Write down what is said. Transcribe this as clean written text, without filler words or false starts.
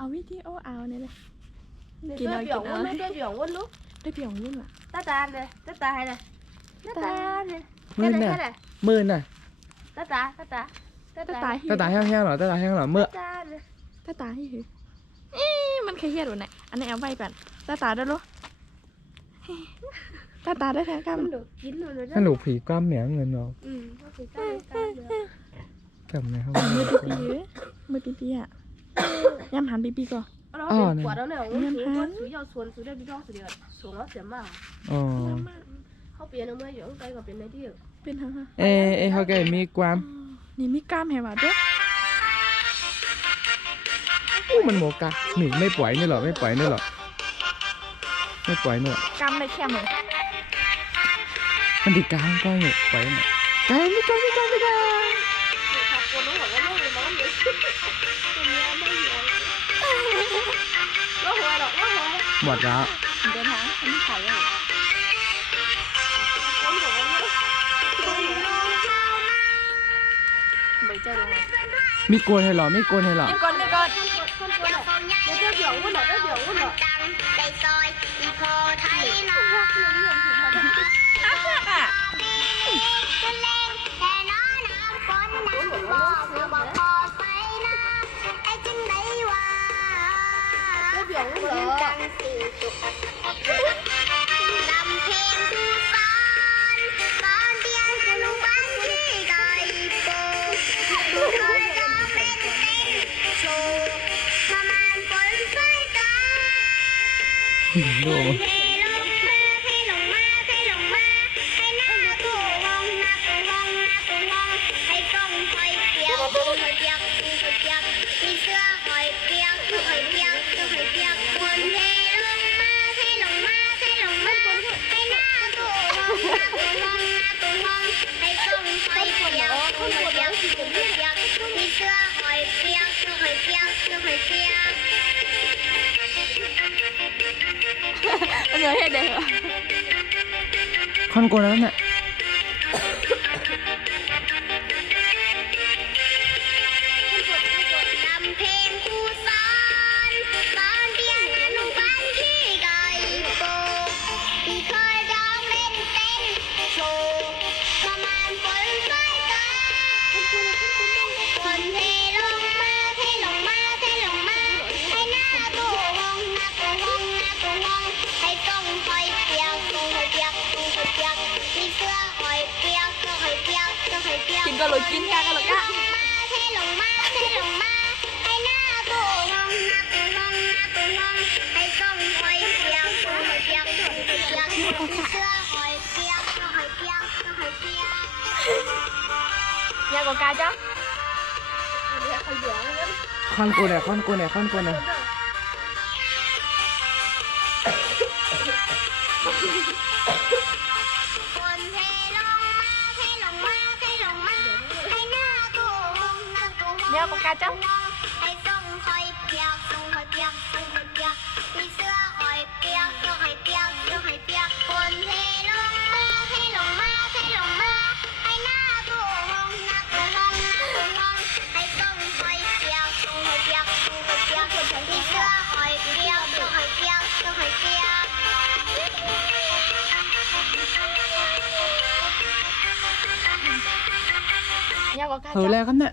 เอาวิดีโอเอาเนี่ยเลยกินเอากินเอาได้เบี่ยงวุ้นลูก ได้เพียงวุ่นว่ะ ตาเลยตาให้เลยตาเลย มื่นน่ะมื่นน่ะ ตา ตาตาหิ ตาแห้งๆเหรอตาแห้งเหรอเมื่อ ตาเลย ตาตาหิมันเครียดวะเนี่ยอันนี้เอาไว้ก่อนตาตาได้รู้ตาตาได้แท้กัน กินเลย ถ้าหนูผีกล้ามเหนียวเงินเนาะ ก็คือก ลับไหนครับ มือปีปีมือปีปีอ่ะยำหันปีปีก่อน เราเป็นขวดแล้วเนี่ยสูยาวส่วนสูได้พี่น้องสูเดียวสูงแล้วเสียมาก อ๋อ เขาเปลี่ยนเอาเมื่ออยู่ข้างใต้ก็เป็นในที่ เป็นฮะ เอเขาแกมีความ นี่มีกล้ามแหวะด้วย อู้มันโมกะหนูไม่ปล่อยนี่หรอไม่ปล่อยนี่หรอไม่ปล่อยนี่หรอก ล้ามไม่แค่มือ มันดีกลางก็เนี่ยปล่อยเนี่ยกลางไม่กลางไม่กลางไม่กลาง คนต้องบอกว่าลูกเลยมันก็เยอะตัวนี้ไม่เยอะแล้วหัวหรอกแล้วหัว หมดแล้ว เดินทางอันนี้ขายเลยไม่เจอลงเลย มีโกนให้หรอไม่โกนให้หรอ มีก่อนมีก่อน เดี๋ยวเดี๋ยววุ้นหรอเดี๋ยววุ้นหรอ ในซอยอีโพไทยน้อย อ่ะ จะเล่นแต่น้อน้ำฝนน้ำบอกเธอบอกพอไปนะไอ้จึงได้ว่า เดี๋ยววุ้นหรอ จังสีจุกลำเพลงผู้สอนตอนเตียงคุณบ้านที่ไก่โปผู้เคยร้องเล่นโชว์ประมาณฝนสายตา ดู ให้ลงมาให้หน้าตู้ห้องหน้าตู้ห้องให้กล้องคอยเปียกมีเสื้อคอยเปียกคนเทลงมาให้หน้าตู้ห้องให้กล้องคอยเปียกมีเสื้อคอยเปียก มันเหนื่อยให้เด็ก คอนโกนแล้วเนี่ย ลำเพลงผู้สอนตอนเตียงหนุ่มบ้านที่ไก่โปที่เคยร้องเล่นเต้นโชว์ประมาณฝนสายตาคนเทลงมาให้หน้าตู้ห้องให้กล้องคอยเปียกมีเสื้อคอยเปียก กินก็เลยกินกันก็เลยกะ ให้ลงมาให้หน้าตู้ห้องให้กล้องคอยเปียกมีเสื้อคอยเปียก ยากกว่ากาจ้ะ คอนโกนเนี่ยคอนโกนเนี่ย คนเทลงมาให้หน้าตู้ห้อง ยากกว่ากาจ้ะ ให้กล้องคอยเปียกมีเสื้อคอยเปียกคนเทลงมาให้หน้าตู้ห้องให้กล้องคอยเปียกมีเสื้อคอยเปียก ยากกว่ากา เธอ จ้ะ แล้วครับเนี่ย